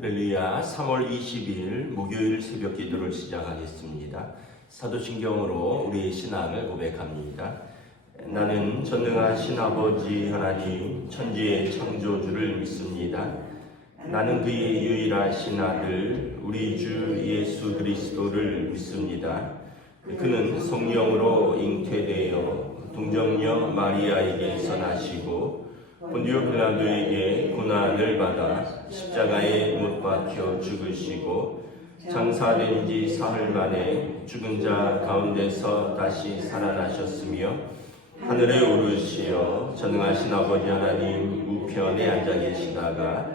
할렐루야. 3월 20일 목요일 새벽 기도를 시작하겠습니다. 사도신경으로 우리의 신앙을 고백합니다. 나는 전능하신 아버지 하나님 천지의 창조주를 믿습니다. 나는 그의 유일하신 아들 우리 주 예수 그리스도를 믿습니다. 그는 성령으로 잉태되어 동정녀 마리아에게서 나시고 본디오 빌라도에게 고난을 받아 십자가에 못 박혀 죽으시고 장사된 지 사흘 만에 죽은 자 가운데서 다시 살아나셨으며 하늘에 오르시어 전능하신 아버지 하나님 우편에 앉아 계시다가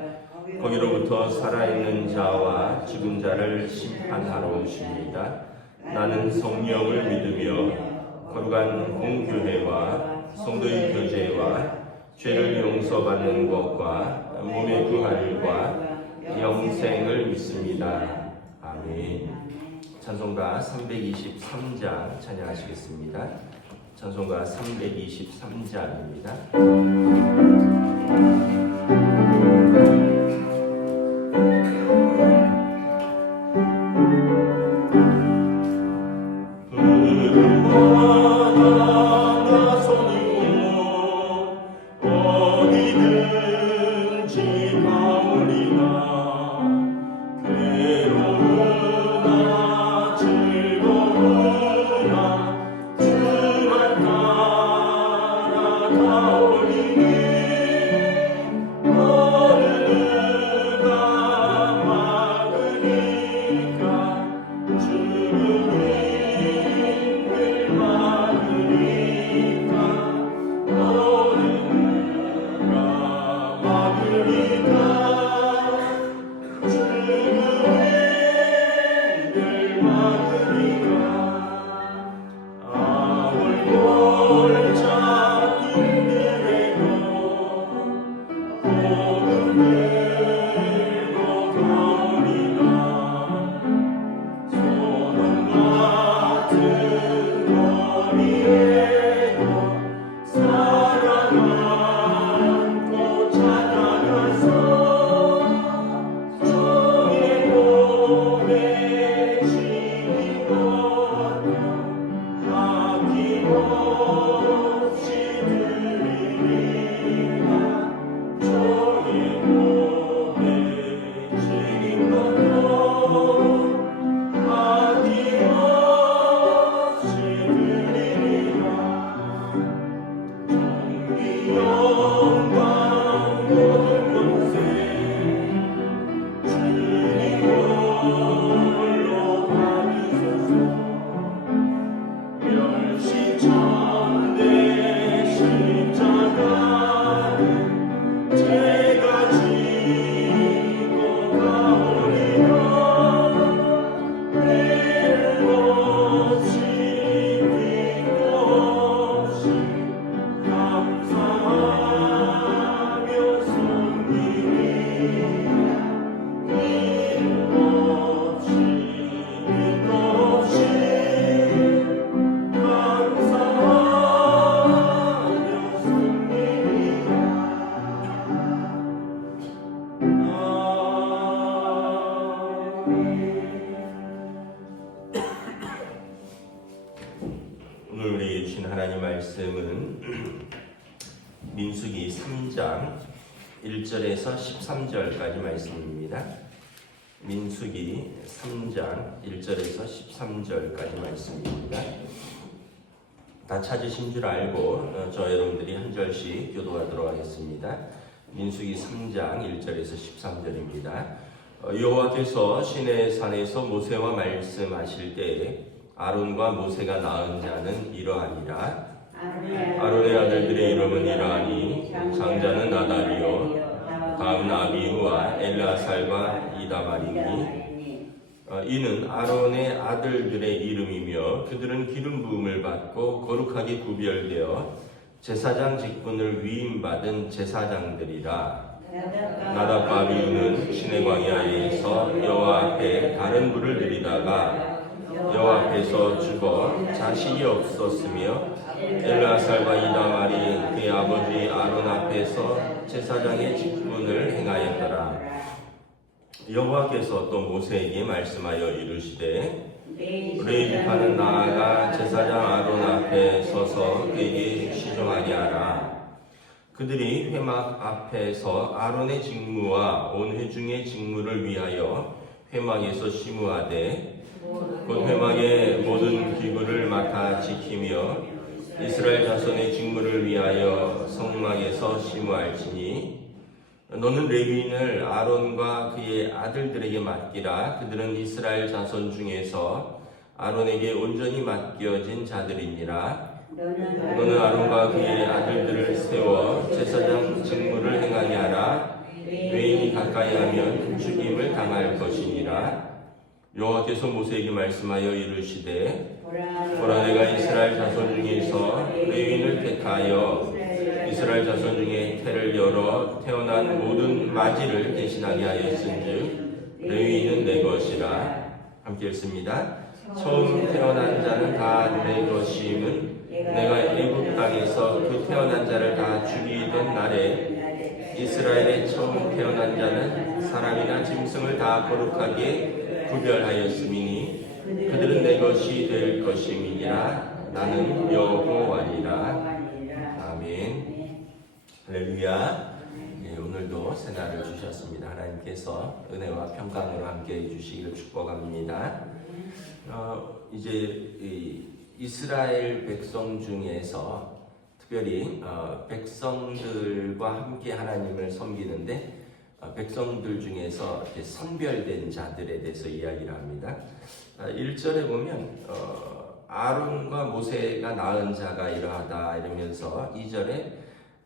거기로부터 살아있는 자와 죽은 자를 심판하러 오십니다. 나는 성령을 믿으며 거룩한 공교회와 성도의 교제와 죄를 용서받는 것과 몸의 부활과 영생을 믿습니다. 아멘. 찬송가 323장 찬양하시겠습니다. 찬송가 323장입니다. 오늘 우리 주신 하나님 말씀은 민수기 3장 1절에서 13절까지 말씀입니다. 민수기 3장 1절에서 13절까지 말씀입니다. 다 찾으신 줄 알고 저 여러분들이 한 절씩 교도하도록 하겠습니다. 민수기 3장 1절에서 13절입니다. 여호와께서 시내산에서 모세와 말씀하실 때에 아론과 모세가 낳은 자는 이러하니라. 아론의 아들들의 이름은 이러하니 장자는 나답이요 다음은 아비후와 엘르아살과 이다말이니 이는 아론의 아들들의 이름이며 그들은 기름 부음을 받고 거룩하게 구별되어 제사장 직분을 위임받은 제사장들이라. 나답과 아비후는 시내 광야에서 여호와 앞에 다른 불을 들이다가 여호와 앞에서 죽어 자식이 없었으며 엘르아살과 이다말이 그의 아버지 아론 앞에서 제사장의 직분을 행하였더라. 여호와께서 또 모세에게 말씀하여 이르시되 레위파는 나아가 제사장 아론 앞에 서서 그에게 시종하게 하라. 그들이 회막 앞에서 아론의 직무와 온 회중의 직무를 위하여 회막에서 심우하되 곧 회막의 모든 기구를 맡아 지키며 이스라엘 자손의 직무를 위하여 성막에서 심우할지니 너는 레위인을 아론과 그의 아들들에게 맡기라. 그들은 이스라엘 자손 중에서 아론에게 온전히 맡겨진 자들이니라. 너는 아론과 그의 아들들을 세워 제사장 직무를 행하게 하라. 레위인이 가까이 하면 죽임을 당할 것이니라. 여호와께서 모세에게 말씀하여 이르시되 보라 내가 이스라엘 자손 중에서 레위인을 택하여 이스라엘 자손 중에 태를 열어 태어난 모든 마지를 대신하게 하였은즉 레위인은 내 것이라. 함께 읽습니다. 처음 태어난 자는 다 내 것임은 내가 애굽 땅에서 그 태어난 자를 다 죽이던 날에 이스라엘의 처음 태어난 자는 사람이나 짐승을 다 거룩하게 구별하였음이니 그들은 내 것이 될 것임이니라. 나는 여호와니라. 아멘. 할렐루야. 네, 오늘도 새날을 주셨습니다. 하나님께서 은혜와 평강으로 함께 해주시기를 축복합니다. 이제 이스라엘 백성 중에서 특별히 백성들과 함께 하나님을 섬기는데 백성들 중에서 선별된 자들에 대해서 이야기를 합니다. 1절에 보면 아론과 모세가 낳은 자가 이러하다 이러면서 2절에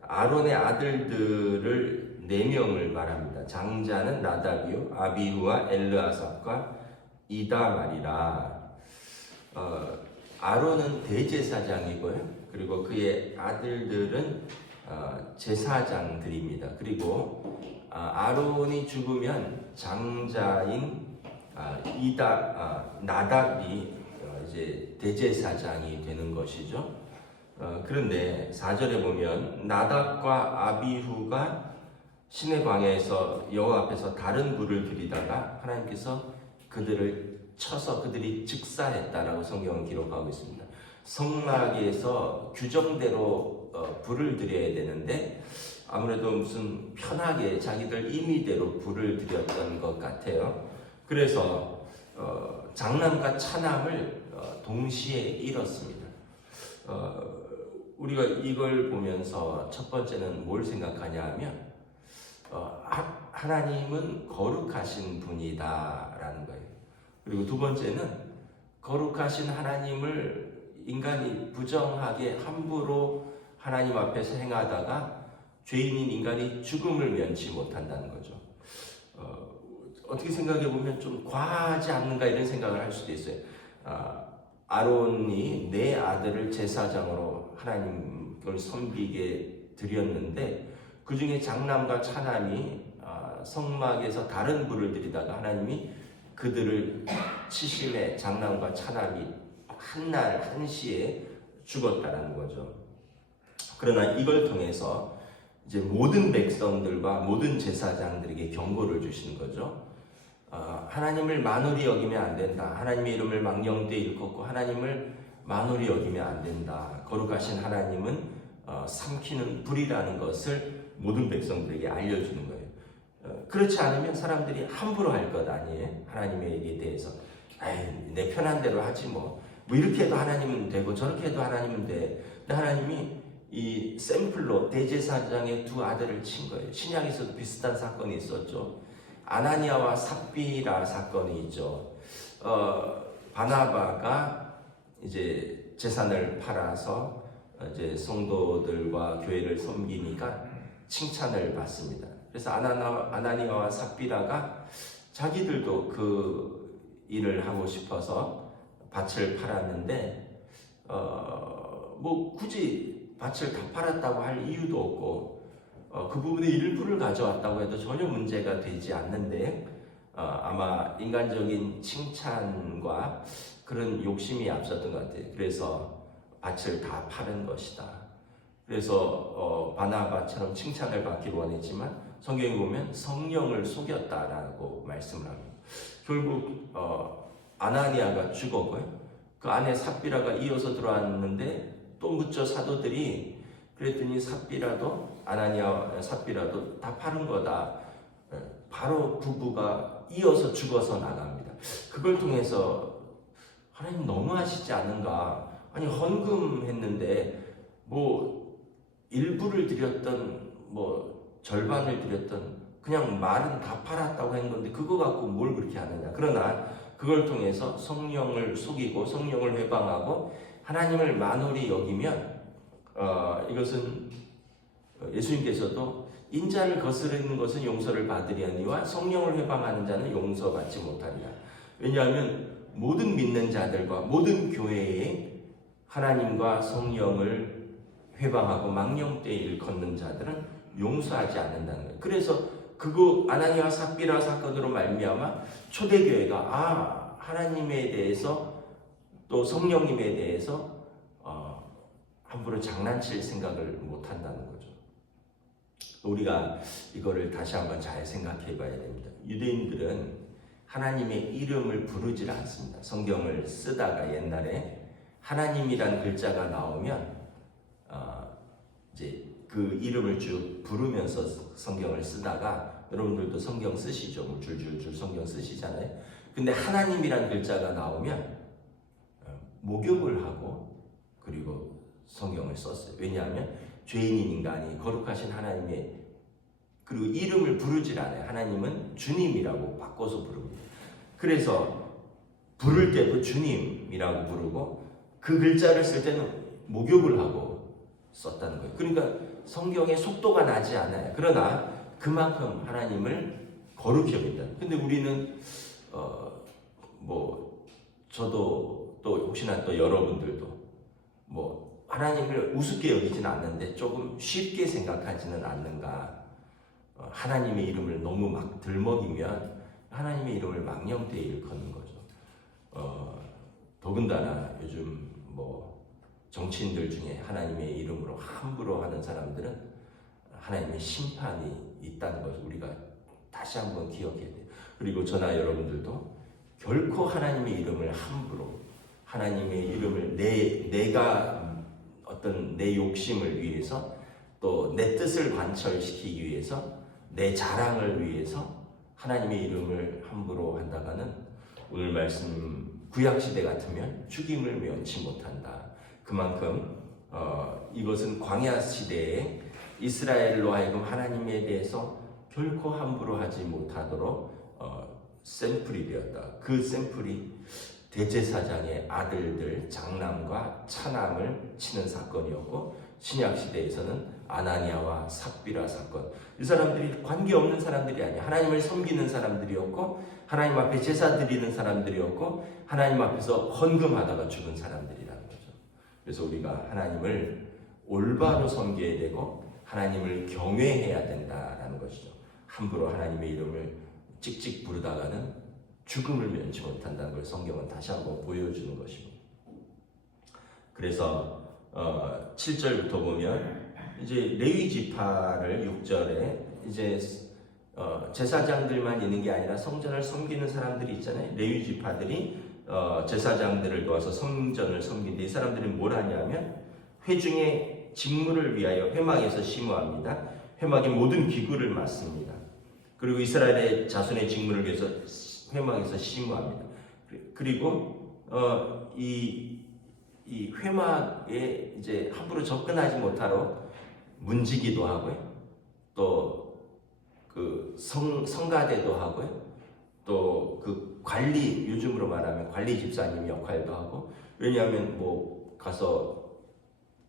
아론의 아들들을 4명을 말합니다. 장자는 나답이요 아비후와 엘르아삽과 이다말이라. 아론은 대제사장이고요. 그리고 그의 아들들은 제사장들입니다. 그리고 아론이 죽으면 장자인 나답이 이제 대제사장이 되는 것이죠. 그런데 4절에 보면 나답과 아비후가 시내 광야에서 여호와 앞에서 다른 불을 들이다가 하나님께서 그들을 쳐서 그들이 즉사했다라고 성경은 기록하고 있습니다. 성막에서 규정대로 불을 들여야 되는데 아무래도 무슨 편하게 자기들 임의대로 불을 들였던 것 같아요. 그래서 장남과 차남을 동시에 잃었습니다. 우리가 이걸 보면서 첫 번째는 뭘 생각하냐 하면 하나님은 거룩하신 분이다라는 거예요. 그리고 두 번째는 거룩하신 하나님을 인간이 부정하게 함부로 하나님 앞에서 행하다가 죄인인 인간이 죽음을 면치 못한다는 거죠. 어떻게 생각해 보면 좀 과하지 않는가 이런 생각을 할 수도 있어요. 아론이 4아들을 제사장으로 하나님을 섬기게 드렸는데 그 중에 장남과 차남이 성막에서 다른 불을 들이다가 하나님이 그들을 치심에 장남과 차남이 한날 한시에 죽었다는 거죠. 그러나 이걸 통해서 이제 모든 백성들과 모든 제사장들에게 경고를 주시는 거죠. 하나님을 만홀히 여기면 안 된다. 하나님의 이름을 망령되이 일컫고 하나님을 만홀히 여기면 안 된다. 거룩하신 하나님은 삼키는 불이라는 것을 모든 백성들에게 알려주는 거예요. 그렇지 않으면 사람들이 함부로 할 것 아니에요. 하나님에게 대해서 내 편한 대로 하지 뭐 이렇게 해도 하나님은 되고 저렇게 해도 하나님은 돼. 근데 하나님이 이 샘플로 대제사장의 2 아들을 친 거예요. 신약에서도 비슷한 사건이 있었죠. 아나니아와 삽비라 사건이 있죠. 바나바가 이제 재산을 팔아서 이제 성도들과 교회를 섬기니까 칭찬을 받습니다. 그래서 아나니아와 삽비라가 자기들도 그 일을 하고 싶어서 밭을 팔았는데 뭐 굳이 밭을 다 팔았다고 할 이유도 없고 그 부분에 일부를 가져왔다고 해도 전혀 문제가 되지 않는데 아마 인간적인 칭찬과 그런 욕심이 앞섰던 것 같아요. 그래서 밭을 다 파는 것이다. 그래서 바나바처럼 칭찬을 받기를 원했지만 성경에 보면 성령을 속였다라고 말씀을 합니다. 결국 아나니아가 죽었고요. 그 안에 삽비라가 이어서 들어왔는데 또 묻죠. 사도들이. 그랬더니 아나니아 삽비라도 다 파는 거다. 바로 부부가 이어서 죽어서 나갑니다. 그걸 통해서 하나님 너무하시지 않은가? 아니 헌금했는데 뭐 일부를 드렸던 뭐 절반을 드렸던 그냥 말은 다 팔았다고 한 건데 그거 갖고 뭘 그렇게 하느냐? 그러나 그걸 통해서 성령을 속이고 성령을 회방하고 하나님을 만홀히 여기면 이것은 예수님께서도 인자를 거스르는 것은 용서를 받으려니와 성령을 회방하는 자는 용서받지 못하리라. 왜냐하면 모든 믿는 자들과 모든 교회에 하나님과 성령을 회방하고 망령되이 일컫는 자들은 용서하지 않는다는 거예요. 그래서 그거 아나니아와 삽비라 사건으로 말미암아 초대교회가 하나님에 대해서 또 성령님에 대해서 함부로 장난칠 생각을 못한다는 거죠. 우리가 이거를 다시 한번 잘 생각해 봐야 됩니다. 유대인들은 하나님의 이름을 부르질 않습니다. 성경을 쓰다가 옛날에 하나님이란 글자가 나오면 이제 그 이름을 쭉 부르면서 성경을 쓰다가 여러분들도 성경 쓰시죠? 뭐 줄줄줄 성경 쓰시잖아요. 근데 하나님이란 글자가 나오면 목욕을 하고 그리고 성경을 썼어요. 왜냐하면 죄인인 인간이 거룩하신 하나님의 그리고 이름을 부르질 않아요. 하나님은 주님이라고 바꿔서 부릅니다. 그래서 부를 때도 주님이라고 부르고 그 글자를 쓸 때는 목욕을 하고 썼다는 거예요. 그러니까 성경의 속도가 나지 않아요. 그러나 그만큼 하나님을 거룩히 여긴다. 근데 우리는 저도 또 혹시나 또 여러분들도 뭐 하나님을 우습게 여기지는 않는데 조금 쉽게 생각하지는 않는가. 하나님의 이름을 너무 막 들먹이면 하나님의 이름을 망령되이 일컫는 거죠. 더군다나 요즘 뭐 정치인들 중에 하나님의 이름으로 함부로 하는 사람들은 하나님의 심판이 있다는 것을 우리가 다시 한번 기억해야 돼요. 그리고 저나 여러분들도 결코 하나님의 이름을 함부로 하나님의 이름을 내가 어떤 내 욕심을 위해서 또 내 뜻을 관철시키기 위해서 내 자랑을 위해서 하나님의 이름을 함부로 한다가는 오늘 말씀 구약시대 같으면 죽임을 면치 못한다. 그만큼 이것은 광야시대에 이스라엘로 하여금 하나님에 대해서 결코 함부로 하지 못하도록 샘플이 되었다. 그 샘플이 대제사장의 아들들 장남과 차남을 치는 사건이었고 신약시대에서는 아나니아와 삽비라 사건. 이 사람들이 관계없는 사람들이 아니야. 하나님을 섬기는 사람들이었고 하나님 앞에 제사 드리는 사람들이었고 하나님 앞에서 헌금하다가 죽은 사람들이라는 거죠. 그래서 우리가 하나님을 올바로 섬겨야 되고 하나님을 경외해야 된다라는 것이죠. 함부로 하나님의 이름을 찍찍 부르다가는 죽음을 면치 못한다는 걸 성경은 다시 한번 보여주는 것입니다. 그래서 7절부터 보면 이제 레위 지파를 6절에 이제 제사장들만 있는 게 아니라 성전을 섬기는 사람들이 있잖아요. 레위 지파들이 제사장들을 도와서 성전을 섬기는데 이 사람들은 뭘 하냐면 회중의 직무를 위하여 회막에서 심호합니다. 회막의 모든 기구를 맡습니다. 그리고 이스라엘의 자손의 직무를 위해서 회막에서 심호합니다. 그리고 이 회막에 이제 함부로 접근하지 못하도록 문지기도 하고요. 또 그 성가대도 하고요. 또 그 관리, 요즘으로 말하면 관리 집사님 역할도 하고. 왜냐하면 뭐 가서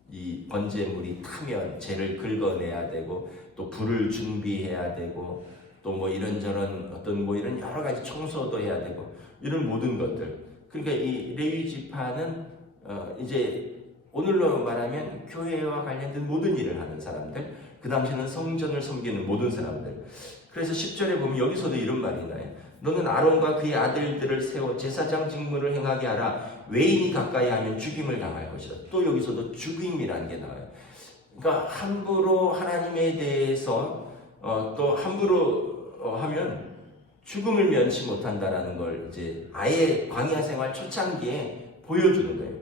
이 번제물이 타면 죄를 긁어내야 되고 또 불을 준비해야 되고 또 뭐 이런저런 어떤 뭐 이런 여러 가지 청소도 해야 되고 이런 모든 것들. 그러니까 이 레위 지파는 이제 오늘로 말하면 교회와 관련된 모든 일을 하는 사람들, 그 당시에는 성전을 섬기는 모든 사람들. 그래서 10절에 보면 여기서도 이런 말이 나요. 너는 아론과 그의 아들들을 세워 제사장 직무를 행하게 하라. 외인이 가까이 하면 죽임을 당할 것이다. 또 여기서도 죽임이라는 게 나와요. 그러니까 함부로 하나님에 대해서 또 함부로 하면 죽음을 면치 못한다라는 걸 이제 아예 광야 생활 초창기에 보여주는 거예요.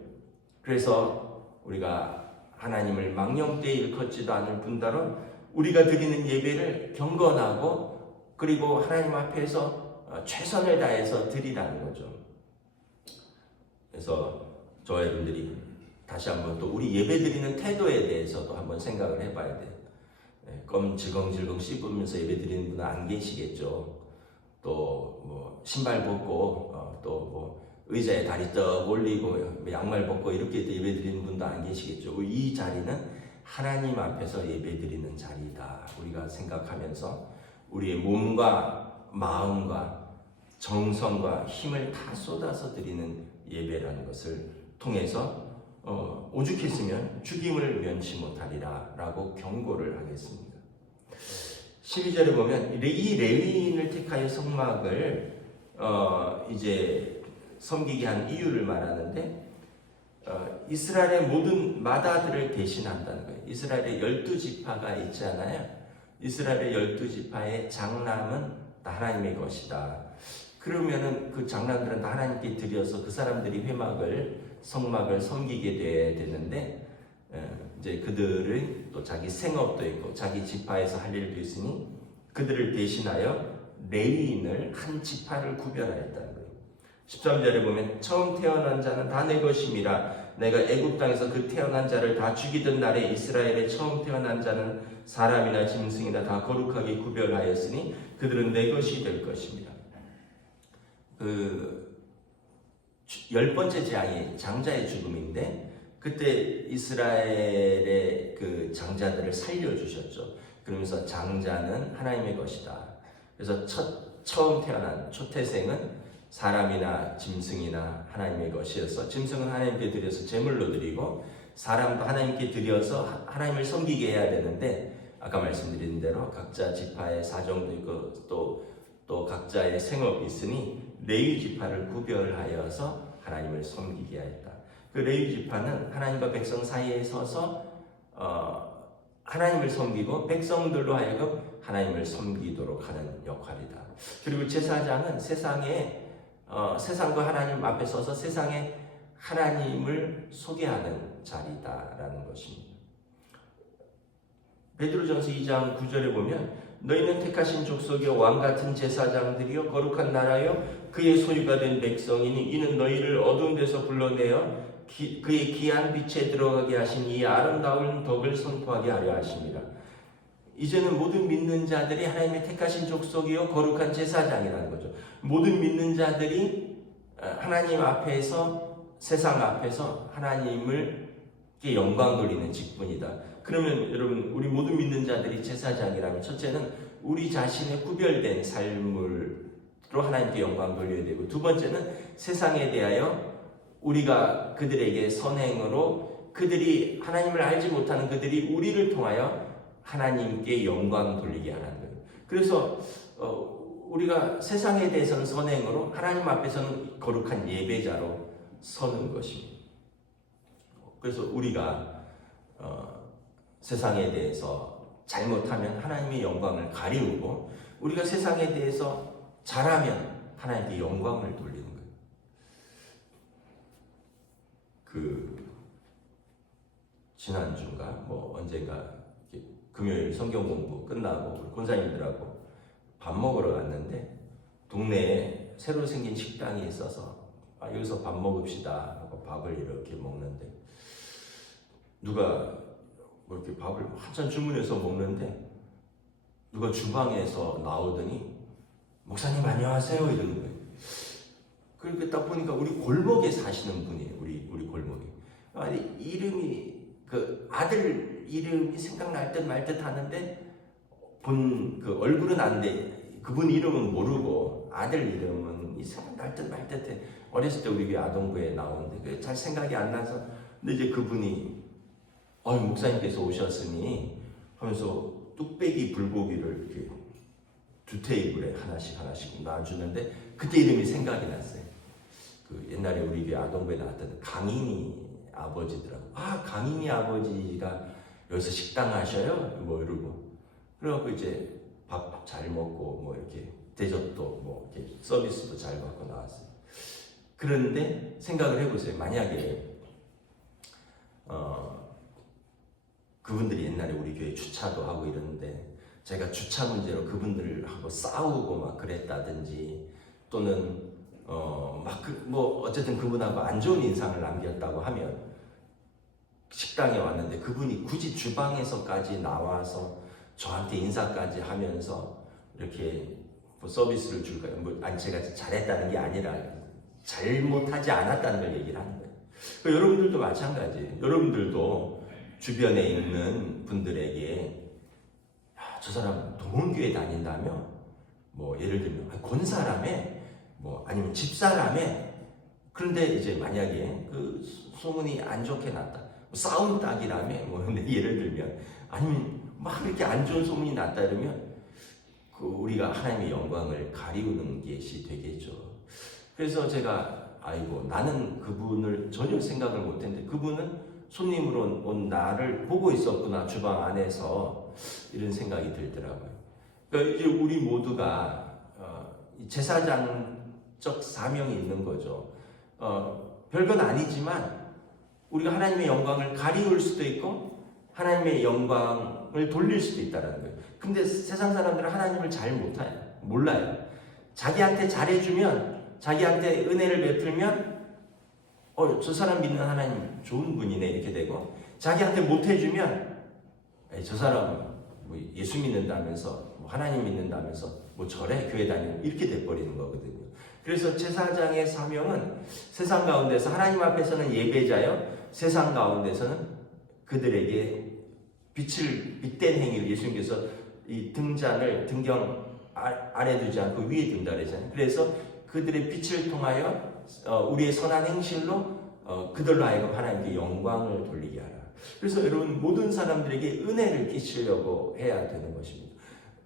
그래서 우리가 하나님을 망령되이 일컫지도 않을 뿐더러 우리가 드리는 예배를 경건하고 그리고 하나님 앞에서 최선을 다해서 드리라는 거죠. 그래서 저와 여러분들이 다시 한번 또 우리 예배 드리는 태도에 대해서도 한번 생각을 해봐야 돼요. 껌 질겅질겅 씹으면서 예배 드리는 분은 안 계시겠죠. 또 뭐 신발 벗고 또 뭐 의자에 다리 떡 올리고 양말 벗고 이렇게 예배 드리는 분도 안 계시겠죠. 이 자리는 하나님 앞에서 예배 드리는 자리다. 우리가 생각하면서 우리의 몸과 마음과 정성과 힘을 다 쏟아서 드리는 예배라는 것을 통해서 오죽했으면 죽임을 면치 못하리라 라고 경고를 하겠습니다. 12절에 보면 이 레위인을 택하여 성막을 이제 섬기게 한 이유를 말하는데 이스라엘의 모든 마다들을 대신한다는 거예요. 이스라엘의 12지파가 있잖아요. 이스라엘의 12지파의 장남은 다 하나님의 것이다. 그러면은 그 장남들은 다 하나님께 드려서 그 사람들이 성막을 섬기게 돼야 되는데 이제 그들은 또 자기 생업도 있고 자기 지파에서 할 일도 있으니 그들을 대신하여 레위인을 한 지파를 구별하였다는 거예요. 13절에 보면 처음 태어난 자는 다 내 것임이라 내가 애굽 땅에서 그 태어난 자를 다 죽이던 날에 이스라엘의 처음 태어난 자는 사람이나 짐승이나 다 거룩하게 구별하였으니 그들은 내 것이 될 것입니다. 그 10번째 재앙이 장자의 죽음인데 그때 이스라엘의 그 장자들을 살려주셨죠. 그러면서 장자는 하나님의 것이다. 그래서 처음 태어난 초태생은 사람이나 짐승이나 하나님의 것이어서 짐승은 하나님께 드려서 제물로 드리고 사람도 하나님께 드려서 하나님을 섬기게 해야 되는데 아까 말씀드린 대로 각자 지파의 사정도 있고 또 각자의 생업이 있으니 레위 지파를 구별하여서 하나님을 섬기게 하였다. 그 레위 지파는 하나님과 백성 사이에 서서 하나님을 섬기고 백성들로 하여금 하나님을 섬기도록 하는 역할이다. 그리고 제사장은 세상과 하나님 앞에 서서 세상에 하나님을 소개하는 자리다라는 것입니다. 베드로전서 2장 9절에 보면 너희는 택하신 족속의 왕같은 제사장들이요 거룩한 나라요 그의 소유가 된 백성이니 이는 너희를 어두운 데서 불러내어 그의 귀한 빛에 들어가게 하신 이 아름다운 덕을 선포하게 하려 하십니다. 이제는 모든 믿는 자들이 하나님의 택하신 족속이요 거룩한 제사장이라는 거죠. 모든 믿는 자들이 하나님 앞에서 세상 앞에서 하나님을 영광 돌리는 직분이다. 그러면 여러분 우리 모든 믿는 자들이 제사장이라면 첫째는 우리 자신의 구별된 삶으로 하나님께 영광 돌려야 되고 두 번째는 세상에 대하여 우리가 그들에게 선행으로 그들이 하나님을 알지 못하는 그들이 우리를 통하여 하나님께 영광 돌리게 하는 거예요. 그래서 우리가 세상에 대해서는 선행으로 하나님 앞에서는 거룩한 예배자로 서는 것입니다. 그래서 우리가 세상에 대해서 잘못하면 하나님의 영광을 가리우고 우리가 세상에 대해서 잘하면 하나님께 영광을 돌리는 거예요. 지난주인가 언젠가 금요일 성경 공부 끝나고 권사님들하고 밥 먹으러 갔는데 동네에 새로 생긴 식당이 있어서 여기서 밥 먹읍시다 하고 밥을 이렇게 먹는데 누가 이렇게 밥을 한참 주문해서 먹는데 누가 주방에서 나오더니 목사님 안녕하세요 이러는 거예요. 그렇게 딱 보니까 우리 골목에 사시는 분이에요. 우리 골목에. 아니 이름이 그 아들 이름이 생각날 듯 말 듯 하는데 본 그 얼굴은 안 돼. 그분 이름은 모르고 아들 이름은 생각날 듯 말 듯해. 어렸을 때 우리 아동부에 나오는데 잘 생각이 안 나서 근데 이제 그분이 목사님께서 오셨으니 하면서 뚝배기 불고기를 이렇게 두 테이블에 하나씩 놔주는데 그때 이름이 생각이 났어요. 그 옛날에 우리 집에 아동부에 나왔던 강인이 아버지더라고. 강인이 아버지가 여기서 식당 하셔요? 이러고. 그래갖고 이제 밥 잘 먹고 뭐 이렇게 대접도 뭐 이렇게 서비스도 잘 받고 나왔어요. 그런데 생각을 해보세요. 만약에 그분들이 옛날에 우리 교회 주차도 하고 이러는데 제가 주차 문제로 그분들하고 싸우고 막 그랬다든지 또는 뭐 어쨌든 그분하고 안 좋은 인상을 남겼다고 하면 식당에 왔는데 그분이 굳이 주방에서까지 나와서 저한테 인사까지 하면서 이렇게 뭐 서비스를 줄까요? 아니 제가 잘했다는 게 아니라 잘못하지 않았다는 걸 얘기를 하는 거예요. 여러분들도 마찬가지예요. 여러분들도 주변에 있는 분들에게 저 사람 동원교회 다닌다며 뭐 예를 들면 권사람에 뭐 아니면 집사람에 그런데 이제 만약에 그 소문이 안 좋게 났다 싸운 딱이라며 뭐 예를 들면 아니면 막 이렇게 안 좋은 소문이 났다 이러면 우리가 하나님의 영광을 가리우는 것이 되겠죠. 그래서 제가 아이고 나는 그분을 전혀 생각을 못했는데 그분은 손님으로 온 나를 보고 있었구나 주방 안에서 이런 생각이 들더라고요. 그러니까 이제 우리 모두가 제사장적 사명이 있는 거죠. 별건 아니지만 우리가 하나님의 영광을 가리울 수도 있고 하나님의 영광을 돌릴 수도 있다는 거예요. 근데 세상 사람들은 하나님을 잘 몰라요. 자기한테 잘해주면 자기한테 은혜를 베풀면 저 사람 믿는 하나님 좋은 분이네 이렇게 되고 자기한테 못해주면 저 사람 뭐 예수 믿는다면서 뭐 하나님 믿는다면서 뭐 저래 교회 다니고 이렇게 돼버리는 거거든요. 그래서 제사장의 사명은 세상 가운데서 하나님 앞에서는 예배자요 세상 가운데서는 그들에게 빛된 행위를 예수님께서 이 등경 아래 두지 않고 위에 둔다 그랬잖아요. 그래서 그들의 빛을 통하여 우리의 선한 행실로 그들로 하여금 하나님께 영광을 돌리게 하라. 그래서 여러분 모든 사람들에게 은혜를 끼치려고 해야 되는 것입니다.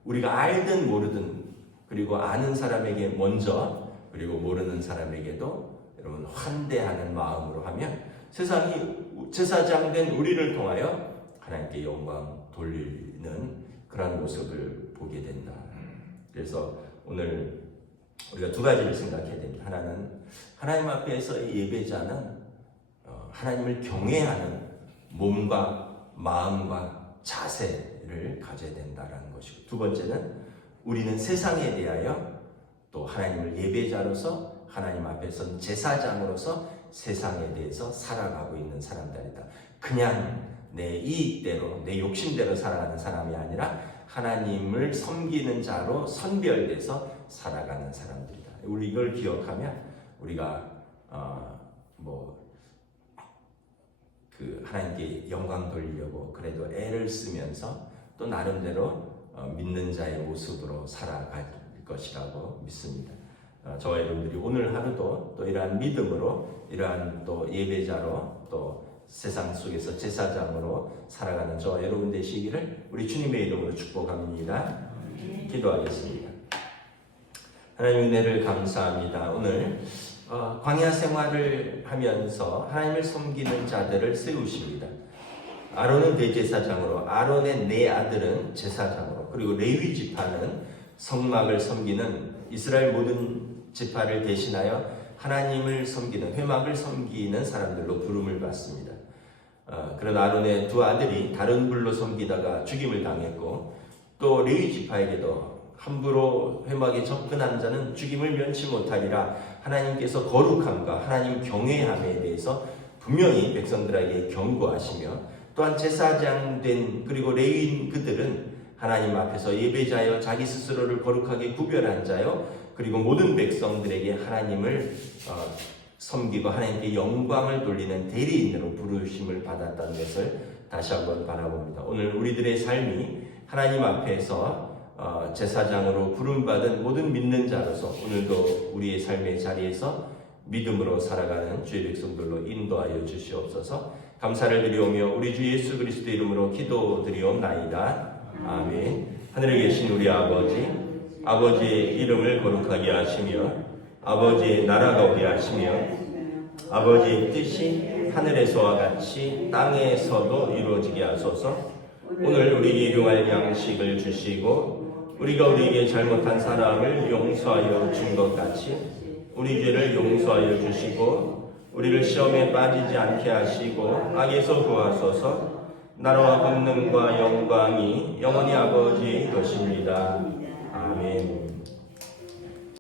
우리가 알든 모르든 그리고 아는 사람에게 먼저 그리고 모르는 사람에게도 여러분 환대하는 마음으로 하면 세상이 제사장된 우리를 통하여 하나님께 영광 돌리는 그런 모습을 보게 된다. 그래서 오늘 우리가 두 가지를 생각해야 됩니다. 하나는 하나님 앞에서의 예배자는 하나님을 경외하는 몸과 마음과 자세를 가져야 된다는 것이고 두 번째는 우리는 세상에 대하여 또 하나님을 예배자로서 하나님 앞에서 제사장으로서 세상에 대해서 살아가고 있는 사람들이다. 그냥 내 이익대로 내 욕심대로 살아가는 사람이 아니라 하나님을 섬기는 자로 선별돼서 살아가는 사람들이다. 우리 이걸 기억하면 우리가 하나님께 영광 돌리려고 그래도 애를 쓰면서 또 나름대로 믿는 자의 모습으로 살아갈 것이라고 믿습니다. 저와 여러분들이 오늘 하루도 또 이러한 믿음으로 이러한 또 예배자로 또 세상 속에서 제사장으로 살아가는 저와 여러분 되시기를 우리 주님의 이름으로 축복합니다. 기도하겠습니다. 하나님 은혜를 감사합니다. 오늘 광야 생활을 하면서 하나님을 섬기는 자들을 세우십니다. 아론은 대제사장으로 아론의 네 아들은 제사장으로 그리고 레위 지파는 성막을 섬기는 이스라엘 모든 지파를 대신하여 하나님을 섬기는 회막을 섬기는 사람들로 부름을 받습니다. 그런 아론의 두 아들이 다른 불로 섬기다가 죽임을 당했고 또 레위 지파에게도 함부로 회막에 접근한 자는 죽임을 면치 못하리라 하나님께서 거룩함과 하나님 경외함에 대해서 분명히 백성들에게 경고하시며 또한 제사장 된 그리고 레위인 그들은 하나님 앞에서 예배자여 자기 스스로를 거룩하게 구별한 자여 그리고 모든 백성들에게 하나님을 섬기고 하나님께 영광을 돌리는 대리인으로 부르심을 받았다는 것을 다시 한번 바라봅니다. 오늘 우리들의 삶이 하나님 앞에서 제사장으로 부름받은 모든 믿는 자로서 오늘도 우리의 삶의 자리에서 믿음으로 살아가는 주의 백성들로 인도하여 주시옵소서. 감사를 드리오며 우리 주 예수 그리스도 이름으로 기도드리옵나이다. 아멘. 하늘에 계신 우리 아버지의 이름을 거룩하게 하시며 아버지의 나라가 오게 하시며 아버지의 뜻이 하늘에서와 같이 땅에서도 이루어지게 하소서. 오늘 우리 일용할 양식을 주시고 우리가 우리에게 잘못한 사람을 용서하여 준 것 같이 우리 죄를 용서하여 주시고 우리를 시험에 빠지지 않게 하시고 악에서 구하소서. 나라와 권능과 영광이 영원히 아버지의 것입니다. 아멘.